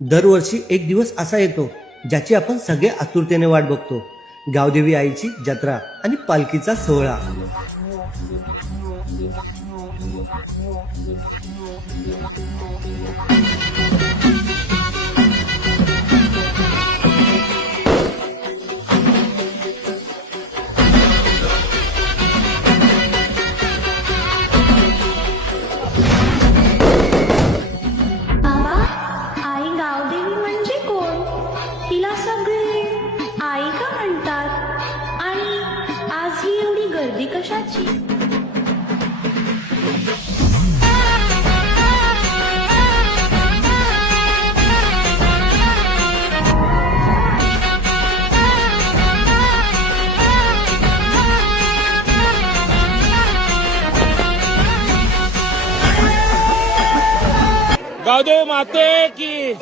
दरवर्षी एक दिवस असा येतो ज्याची आपण सगळे आतुरतेने वाट बघतो. गावदेवी आईची जत्रा आणि पालखीचा सोहळा. बाबा, आई गावदेवी म्हणजे कोण? तिला सगळे आई का म्हणतात? आणि आज ही एवढी गर्दी कशाची? गावदेवी माते की